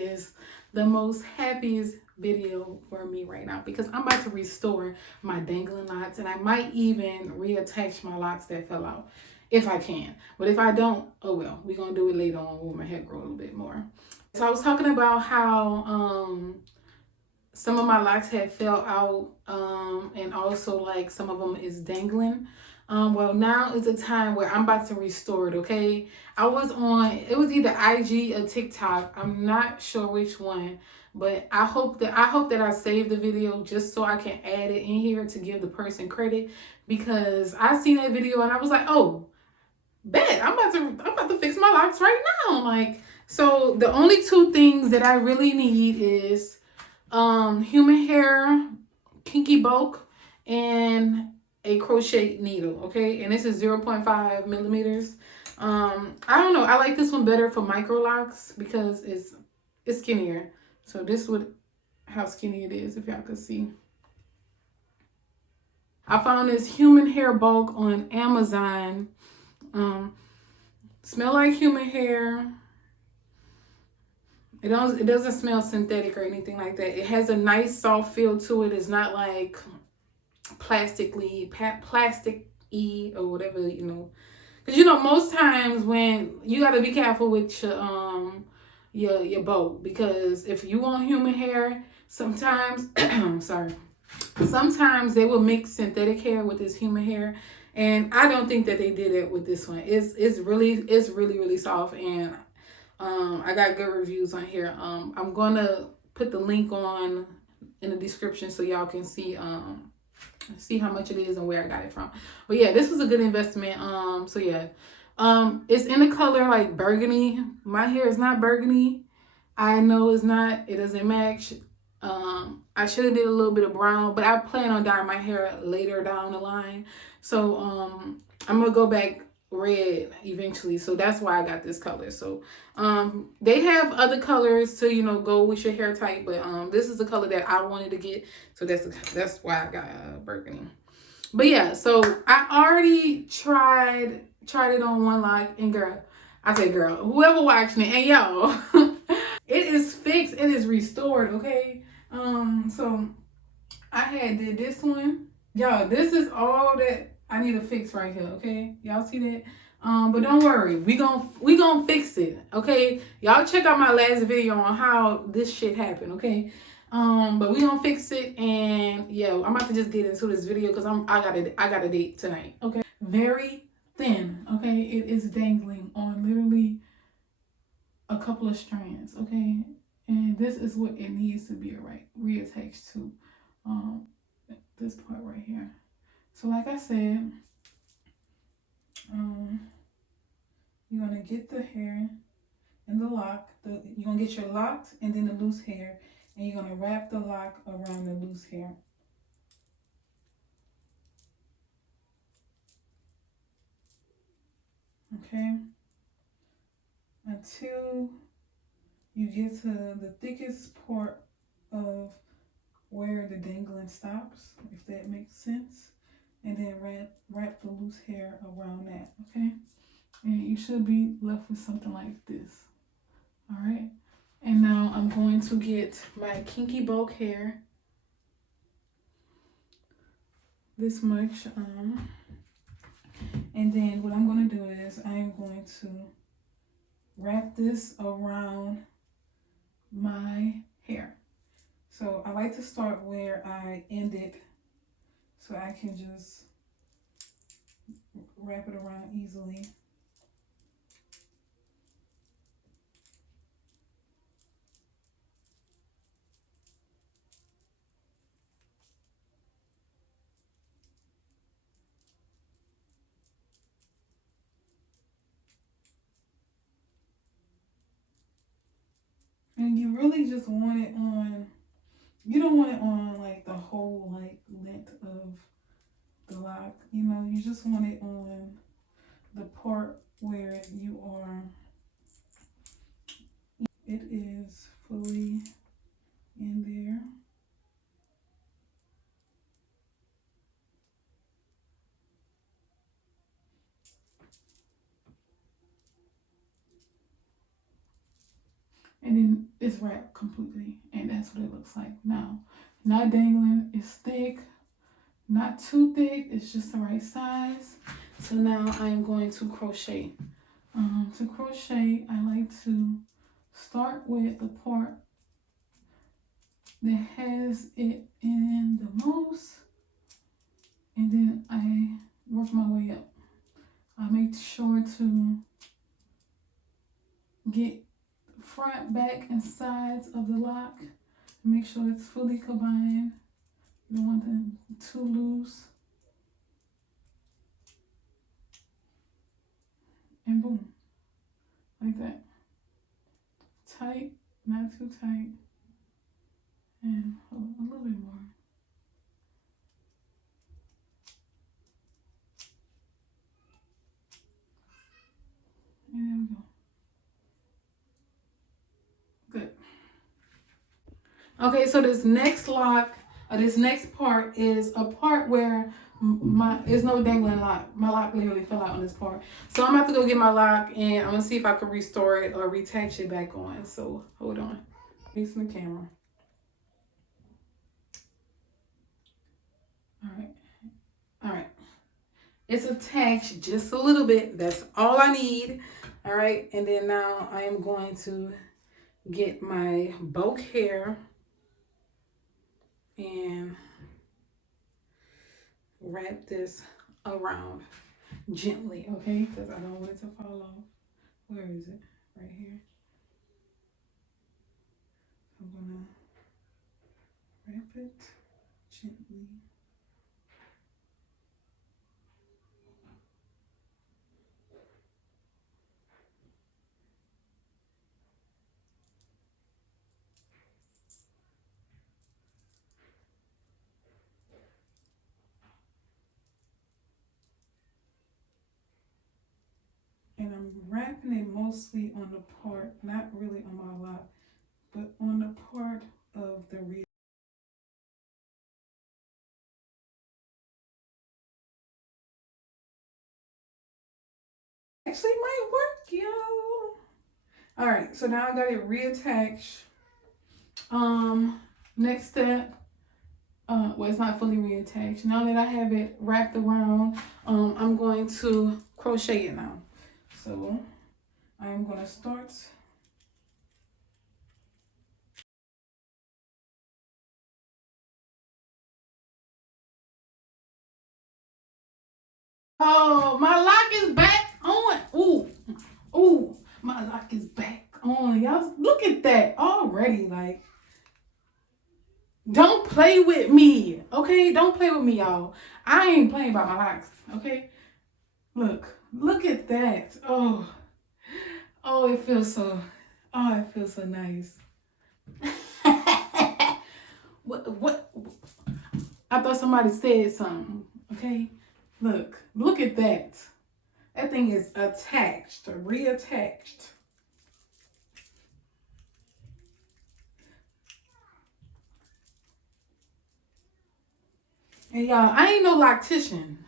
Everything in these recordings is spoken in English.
is the most happiest video for me right now because I'm about to restore my dangling locks, and I might even reattach my locks that fell out if I can. But if I don't, oh well, we're gonna do it later on when my hair grow a little bit more. So I was talking about how some of my locks had fell out, and also like some of them is dangling. Well, now is the time where I'm about to restore it. Okay, I was on, it was either IG or TikTok, I'm not sure which one, but I hope that I saved the video just so I can add it in here to give the person credit, because I seen that video and I was like, oh, bet I'm about to fix my locks right now. Like, so the only two things that I really need is human hair, kinky bulk, and a crochet needle. Okay, and this is 0.5 millimeters. I don't know, I like this one better for micro locks because it's skinnier. So this would how skinny it is, if y'all could see. I found this human hair bulk on Amazon. Smell like human hair. It doesn't smell synthetic or anything like that. It has a nice soft feel to it. It's not like plastic-y or whatever, you know. Because you know, most times when you got to be careful with your boat, because if you want human hair, sometimes sorry, sometimes they will mix synthetic hair with this human hair, and I don't think that they did it with this one. It's really soft, and I got good reviews on here. I'm gonna put the link on in the description so y'all can see how much it is and where I got it from. But yeah, this was a good investment. So yeah, it's in the color like burgundy. My hair is not burgundy. I know it's not. It doesn't match. I should have did a little bit of brown, but I plan on dyeing my hair later down the line. So I'm gonna go back red eventually, so that's why I got this color. So they have other colors to, you know, go with your hair type, but this is the color that I wanted to get, so that's why I got burgundy. But yeah, so I already tried it on one lock, and girl, I say girl, whoever watching it, and y'all, it is fixed, it is restored. Okay, so I had did this one, y'all. This is all that I need to fix right here. Okay, y'all see that? But don't worry, we gon' fix it. Okay, y'all check out my last video on how this shit happened. Okay, but we gonna fix it, and yeah, I'm about to just get into this video because I got a date tonight. Okay, very thin. Okay, it is dangling on literally a couple of strands. Okay, and this is what it needs to be reattached to. This part right here. So like I said, you're gonna get the hair and the lock. You're gonna get your locks and then the loose hair, and you're gonna wrap the lock around the loose hair. Okay, until you get to the thickest part of where the dangling stops, if that makes sense, and then wrap the loose hair around that. Okay, and you should be left with something like this. All right, and now I'm going to get my kinky bulk hair, this much, and then what I'm going to do is I am going to wrap this around my hair. So I like to start where I ended, so I can just wrap it around easily. And you really just want it on, you don't want it on like the whole like length of the lock, you know, you just want it on the part where you are, it is fully in there. And then it's wrapped completely, and that's what it looks like now. Not dangling, it's thick, not too thick, it's just the right size. So now I am going to crochet. To crochet, I like to start with the part that has it in the most, and then I work my way up. I make sure to get front, back, and sides of the lock. Make sure it's fully combined. You don't want them too loose. And boom, like that. Tight, not too tight. And a little bit more. And there we go. Good. Okay, so this next lock, this next part is a part where there's no dangling lock. My lock literally fell out on this part. So I'm about to go get my lock, and I'm gonna see if I can restore it or reattach it back on. So hold on. Facing the camera. All right. It's attached just a little bit. That's all I need. All right, and then now I am going to get my bow hair and wrap this around gently, okay? Because I don't want it to fall off. Where is it? Right here. I'm gonna wrap it gently. And I'm wrapping it mostly on the part, not really on my lock, but on the part of the real. Actually might work, yo. All right, so now I got it reattached. Next step, well, it's not fully reattached. Now that I have it wrapped around, I'm going to crochet it now. So I'm gonna start. Oh, my lock is back on. Ooh, my lock is back on. Y'all, look at that already. Like, don't play with me, okay? Don't play with me, y'all. I ain't playing about my locks, okay? Look at that. Oh, it feels so. Oh, it feels so nice. What? I thought somebody said something. Okay, look at that. That thing is attached, reattached. And y'all, I ain't no loctician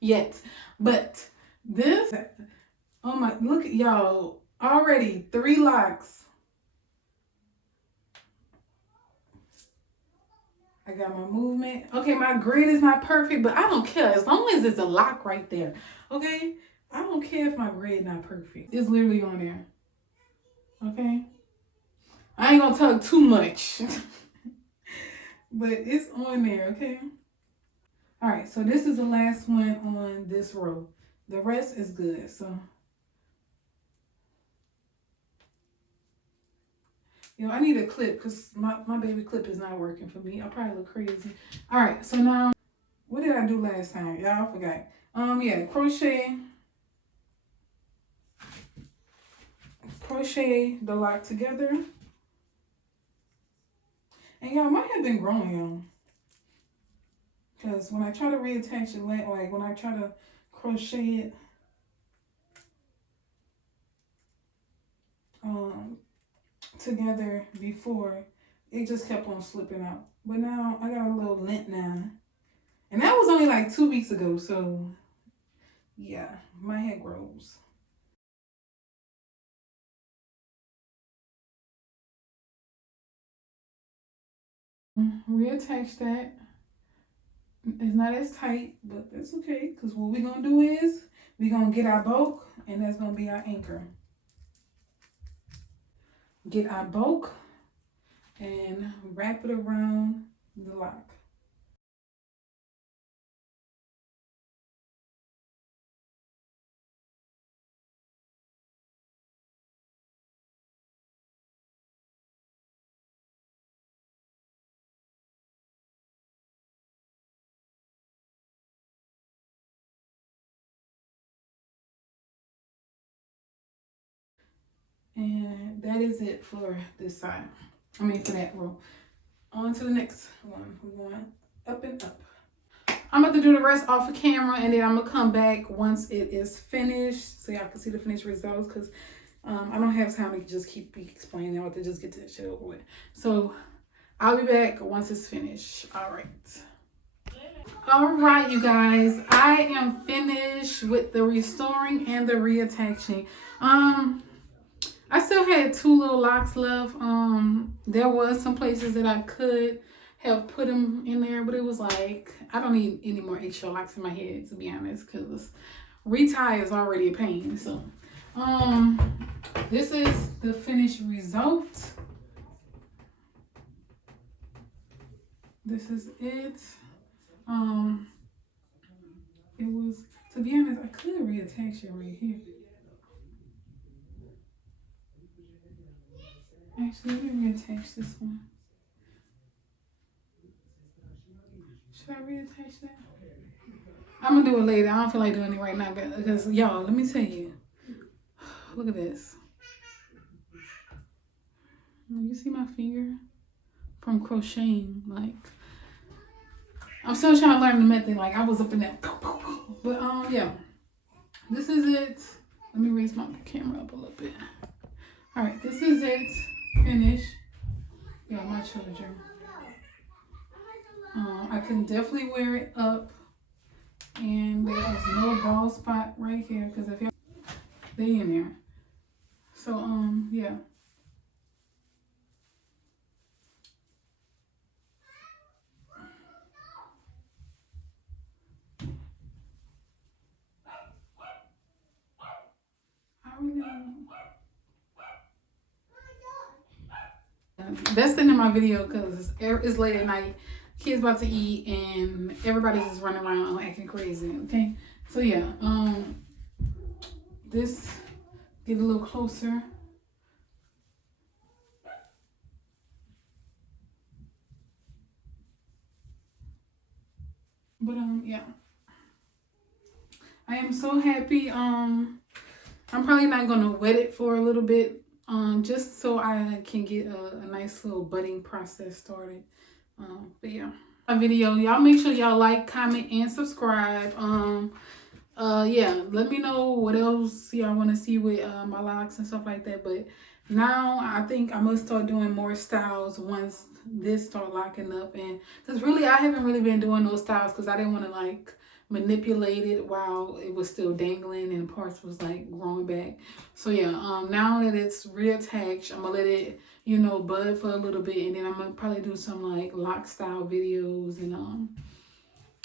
yet, but this. Oh my! Look at y'all. Already 3 locks. I got my movement. Okay, my grid is not perfect, but I don't care as long as it's a lock right there. Okay, I don't care if my grid not perfect. It's literally on there. Okay, I ain't gonna tug too much, but it's on there. Okay. All right, so this is the last one on this row. The rest is good. So, I need a clip because my baby clip is not working for me. I probably look crazy. All right, so now, what did I do last time? Y'all, I forgot. Yeah, crochet the lock together. And y'all might have been growing, y'all. Because when I try to reattach it, like when I try to crochet it, together before, it just kept on slipping out. But now I got a little lint now. And that was only like 2 weeks ago. So yeah, my hair grows. Reattach that. It's not as tight, but that's okay, because what we're going to do is we're going to get our bulk, and that's going to be our anchor. Get our bulk and wrap it around the lock. And that is it for this side. I mean, for that row. On to the next one. We're going up and up. I'm about to do the rest off of camera, and then I'm going to come back once it is finished so y'all can see the finished results, because I don't have time to just keep explaining. I want to just get to that shit over with. So I'll be back once it's finished. All right. All right, you guys. I am finished with the restoring and the reattaching. I still had 2 little locks left. There was some places that I could have put them in there, but it was like, I don't need any more extra locks in my head, to be honest, because retie is already a pain. So, this is the finished result. This is it. It was, to be honest, I could reattach it right here. Actually, let me reattach this one. Should I reattach that? I'm gonna do it later. I don't feel like doing it right now because y'all, let me tell you. Look at this. You see my finger from crocheting? Like, I'm still trying to learn the method. Like, I was up in that. But yeah, this is it. Let me raise my camera up a little bit. All right, this is it. Finished. Yeah, my children. I can definitely wear it up, and there is no bald spot right here because if they in there. So yeah. I really don't. That's the end of my video because it's late at night. Kids about to eat and everybody's just running around acting crazy. Okay, so yeah, this, get a little closer. But yeah, I am so happy. I'm probably not gonna wet it for a little bit, just so I can get a nice little budding process started. But yeah, my video, y'all make sure y'all like, comment, and subscribe. Yeah, let me know what else y'all want to see with my locks and stuff like that. But now I think I must start doing more styles once this start locking up, and because really I haven't really been doing those styles because I didn't want to like manipulate it while it was still dangling and parts was like growing back. So yeah, now that it's reattached, I'm gonna let it, you know, bud for a little bit, and then I'm gonna probably do some like lock style videos and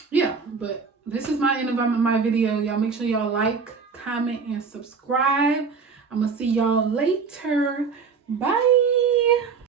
yeah. But this is my end of my video. Y'all make sure y'all like, comment, and subscribe. I'm gonna see y'all later. Bye.